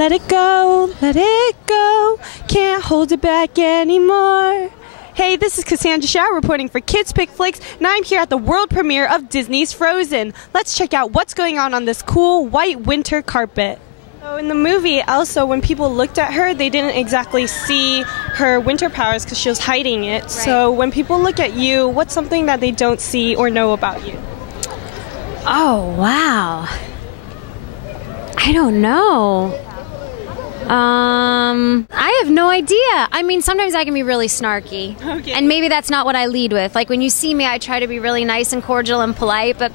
Let it go, can't hold it back anymore. Hey, this is Cassandra Shaw reporting for Kids Pick Flicks, and I'm here at the world premiere of Disney's Frozen. Let's check out what's going on this cool white winter carpet. So in the movie, Elsa, when people looked at her, they didn't exactly see her winter powers because she was hiding it. Right. So when people look at you, what's something that they don't see or know about you? Oh, wow. I don't know. I have no idea. I mean, sometimes I can be really snarky. Okay. And maybe that's not what I lead with. Like when you see me, I try to be really nice and cordial and polite, but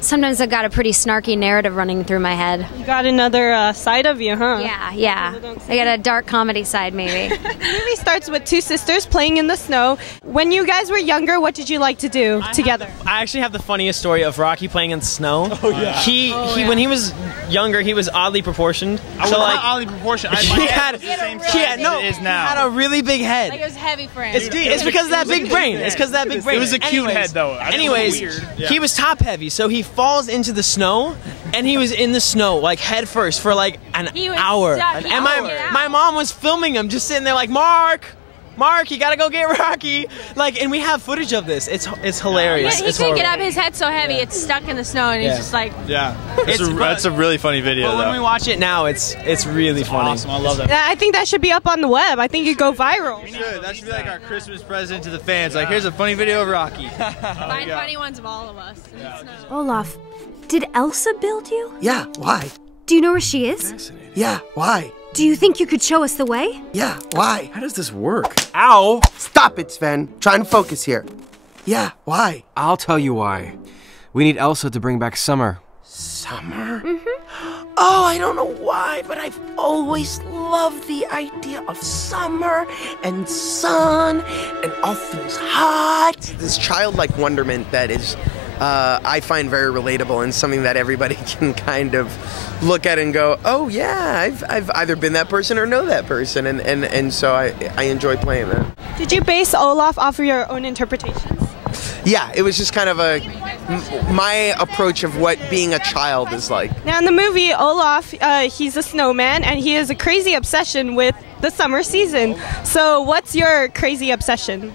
sometimes I've got a pretty snarky narrative running through my head. You got another side of you, huh? Yeah. I got a dark comedy side, maybe. The movie starts with two sisters playing in the snow. When you guys were younger, what did you like to do together? I actually have the funniest story of Rocky playing in the snow. Oh, yeah. When he was younger, he was oddly proportioned. Not oddly proportioned. He had a really big head. Like it was heavy for him. It's because of that big brain. It's because of that big brain. It was a cute head, though. He was top heavy, so he falls into the snow, and he was in the snow like head first for like an hour. And my mom was filming him, just sitting there like, Mark, you gotta go get Rocky. Like, and we have footage of this. It's hilarious. He couldn't get up. His head's so heavy, it's stuck in the snow, and he's just like. Yeah, that's a really funny video. But when we watch it now, it's really funny. Awesome, I love that. I think that should be up on the web. I think it'd go viral. That should be like our Christmas present to the fans. Like, here's a funny video of Rocky. Find funny ones of all of us. Olaf, did Elsa build you? Yeah, why? Do you know where she is? Yeah, why? Do you think you could show us the way? Yeah, why? How does this work? Ow! Stop it, Sven. Trying to focus here. Yeah, why? I'll tell you why. We need Elsa to bring back summer. Summer? Mm-hmm. Oh, I don't know why, but I've always loved the idea of summer and sun and all things hot. This childlike wonderment that is, I find very relatable and something that everybody can kind of look at and go, oh yeah, I've either been that person or know that person, and so I enjoy playing that. Did you base Olaf off of your own interpretations? Yeah, it was just kind of my approach of what being a child is like. Now in the movie, Olaf, he's a snowman, and he has a crazy obsession with the summer season. So what's your crazy obsession?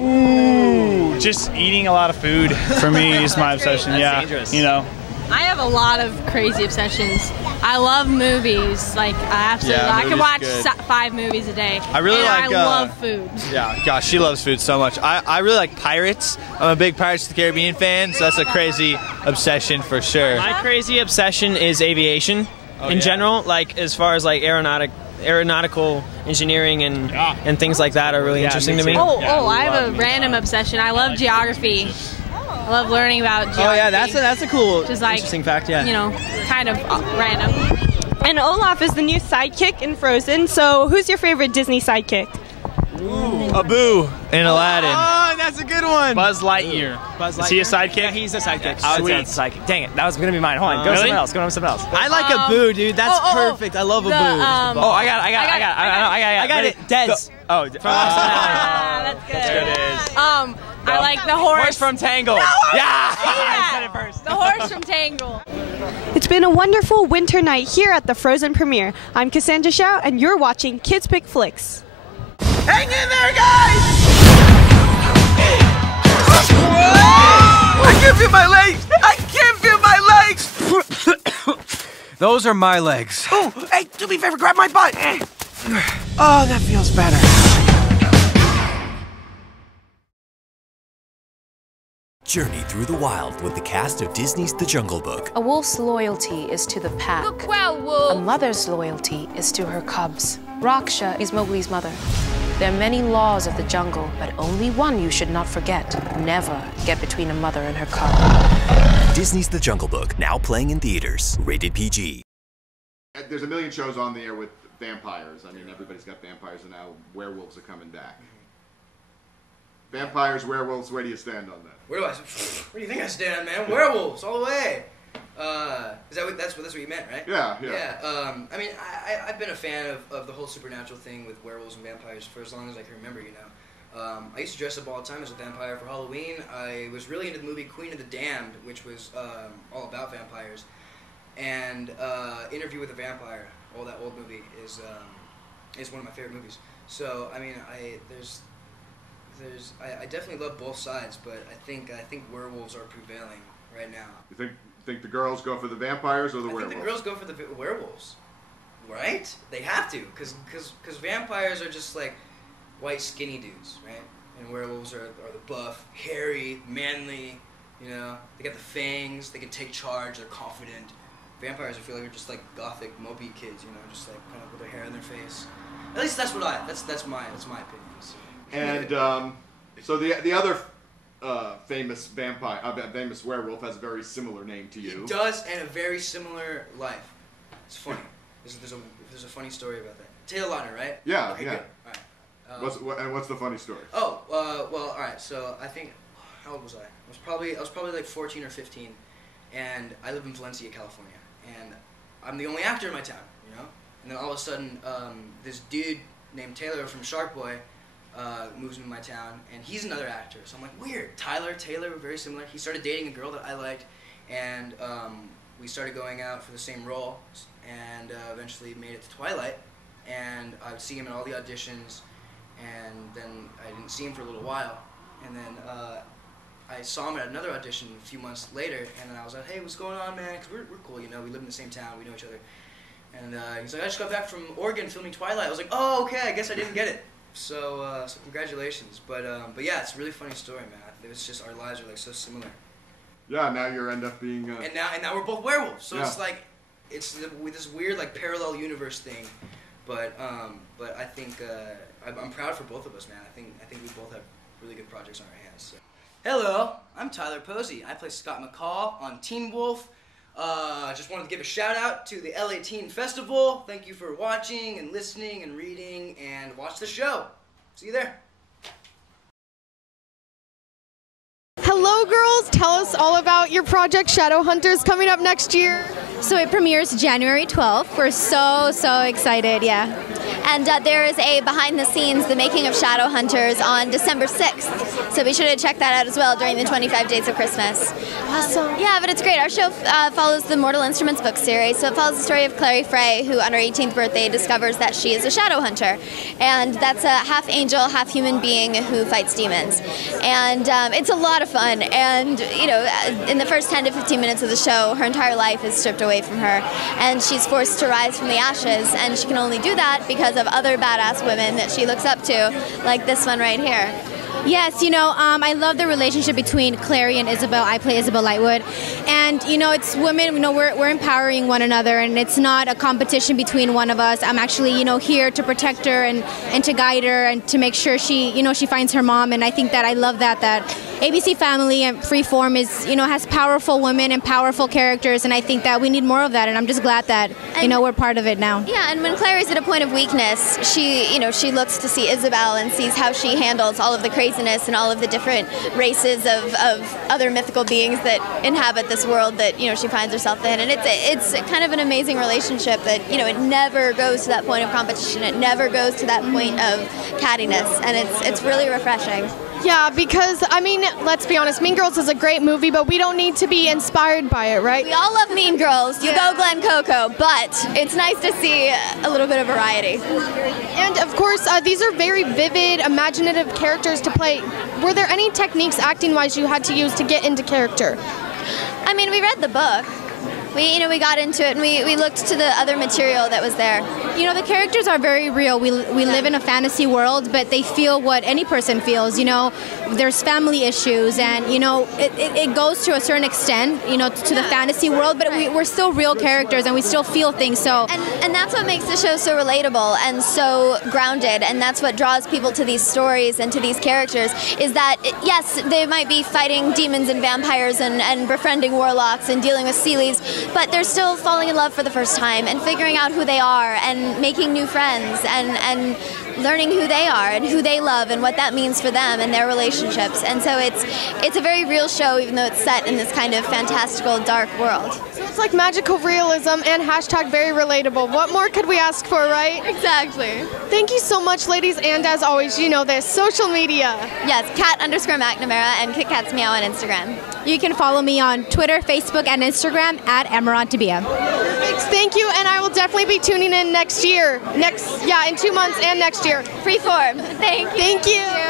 Ooh, just eating a lot of food for me is my obsession. That's dangerous. You know. I have a lot of crazy obsessions. I love movies. Like I absolutely, I can watch 5 movies a day. I love food. Yeah, gosh, she loves food so much. I really like pirates. I'm a big Pirates of the Caribbean fan, so that's a crazy obsession for sure. My crazy obsession is aviation in general, like as far as like aeronautical engineering and things like that are really interesting to me. I have a random obsession. I love geography. I love learning about geography. Oh yeah, that's a cool, just like, interesting fact. Yeah, you know, kind of random. And Olaf is the new sidekick in Frozen. So who's your favorite Disney sidekick? Abu in Aladdin. Oh, that's a good one. Buzz Lightyear. Is he a sidekick? Yeah, he's a sidekick. I would say it's a sidekick. Dang it, that was gonna be mine. Hold on, go to something else. I like Abu, dude. That's perfect. I love Abu. I got it. Dez. That's good. I like the horse from Tangled. I said it first. The horse from Tangled. It's been a wonderful winter night here at the Frozen premiere. I'm Cassandra Shaw, and you're watching Kids Pick Flicks. Hang in there, guys! I can't feel my legs! I can't feel my legs! Those are my legs. Oh, hey, do me a favor, grab my butt! Oh, that feels better. Journey through the wild with the cast of Disney's The Jungle Book. A wolf's loyalty is to the pack. Look well, wolf. A mother's loyalty is to her cubs. Raksha is Mowgli's mother. There are many laws of the jungle, but only one you should not forget. Never get between a mother and her cub. Disney's The Jungle Book, now playing in theaters. Rated PG. There's a million shows on the air with vampires. I mean, everybody's got vampires, and now werewolves are coming back. Vampires, werewolves, where do you stand on that? Where do you think I stand, man? Werewolves, all the way. That's what you meant, right? Yeah. I mean, I've been a fan of the whole supernatural thing with werewolves and vampires for as long as I can remember, you know. I used to dress up all the time as a vampire for Halloween. I was really into the movie Queen of the Damned, which was all about vampires. And Interview with a Vampire, that old movie, is one of my favorite movies. So I mean, I definitely love both sides, but I think werewolves are prevailing right now. You think the girls go for the vampires or the werewolves? I think the girls go for the werewolves, right? They have to, because vampires are just like white skinny dudes, right? And werewolves are the buff, hairy, manly. You know, they got the fangs. They can take charge. They're confident. Vampires, I feel like, are just like gothic, mopey kids. You know, just like kind of with their hair in their face. At least that's my opinion. So. And so the other famous famous werewolf has a very similar name to you. He does, and a very similar life. It's funny. There's a funny story about that. Taylor Lautner, right? Yeah, okay, yeah. Good. All right. What's the funny story? Oh, well, all right. So I think, how old was I? I was probably like 14 or 15, and I live in Valencia, California, and I'm the only actor in my town, you know. And then all of a sudden, this dude named Taylor from Shark Boy moves into my town, and he's another actor. So I'm like, weird. Taylor, very similar. He started dating a girl that I liked, and we started going out for the same role, and eventually made it to Twilight. And I would see him in all the auditions, and then I didn't see him for a little while, and then I saw him at another audition a few months later, and then I was like, hey, what's going on, man? Because we're cool, you know, we live in the same town, we know each other. And he's like, I just got back from Oregon filming Twilight. I was like, oh, okay, I guess I didn't get it. So congratulations. But yeah, it's a really funny story, man. It's just our lives are like so similar. Yeah, now you end up being. And now we're both werewolves. So yeah. It's like it's this weird like parallel universe thing. But I think I'm proud for both of us, man. I think we both have really good projects on our hands. So. Hello, I'm Tyler Posey. I play Scott McCall on Teen Wolf. Just wanted to give a shout out to the LA Teen Festival. Thank you for watching and listening and reading, and watch the show. See you there. Hello, girls. Tell us all about your project, Shadowhunters, coming up next year. So it premieres January 12th. We're so excited, yeah. And there is a behind the scenes, the making of Shadowhunters on December 6th. So be sure to check that out as well during the 25 Days of Christmas. Awesome. Yeah, but it's great. Our show follows the Mortal Instruments book series. So it follows the story of Clary Frey, who on her 18th birthday discovers that she is a Shadowhunter. And that's a half angel, half human being who fights demons. And it's a lot of fun. And, you know, in the first 10 to 15 minutes of the show, her entire life is stripped away from her. And she's forced to rise from the ashes. And she can only do that because of other badass women that she looks up to, like this one right here. Yes, you know, I love the relationship between Clary and Isabel. I play Isabel Lightwood. And, you know, it's women, you know, we're empowering one another, and it's not a competition between one of us. I'm actually, you know, here to protect her and to guide her and to make sure she, you know, she finds her mom. And I think that I love that ABC Family and Freeform is, you know, has powerful women and powerful characters, and I think that we need more of that, and I'm just glad that, you know, we're part of it now. Yeah, and when Clary's at a point of weakness, she, you know, she looks to see Isabel and sees how she handles all of the craziness and all of the different races of other mythical beings that inhabit this world that, you know, she finds herself in, and it's kind of an amazing relationship that, you know, it never goes to that point of competition, it never goes to that point of cattiness, and it's really refreshing. Yeah, because, I mean, let's be honest, Mean Girls is a great movie, but we don't need to be inspired by it, right? We all love Mean Girls. You go Glen Coco, but it's nice to see a little bit of variety. And, of course, these are very vivid, imaginative characters to play. Were there any techniques, acting-wise, you had to use to get into character? I mean, we read the book. We got into it, and we looked to the other material that was there. You know, the characters are very real. We live in a fantasy world, but they feel what any person feels. You know, there's family issues, and, you know, it goes to a certain extent, you know, to the fantasy world, but we're still real characters, and we still feel things. So and that's what makes the show so relatable and so grounded, and that's what draws people to these stories and to these characters, is that, yes, they might be fighting demons and vampires and befriending warlocks and dealing with Seelies, but they're still falling in love for the first time and figuring out who they are and making new friends and learning who they are and who they love and what that means for them and their relationships. And so it's a very real show, even though it's set in this kind of fantastical, dark world. So It's like magical realism and hashtag very relatable. What more could we ask for, right? Exactly. Thank you so much, ladies, and as always, you know this, social media. Yes, cat_McNamara and KitKatsMeow on Instagram. You can follow me on Twitter, Facebook, and Instagram at Amarantabia. Perfect. Thank you, and I will definitely be tuning in next year. In 2 months and next year. Freeform. Thank you. Thank you.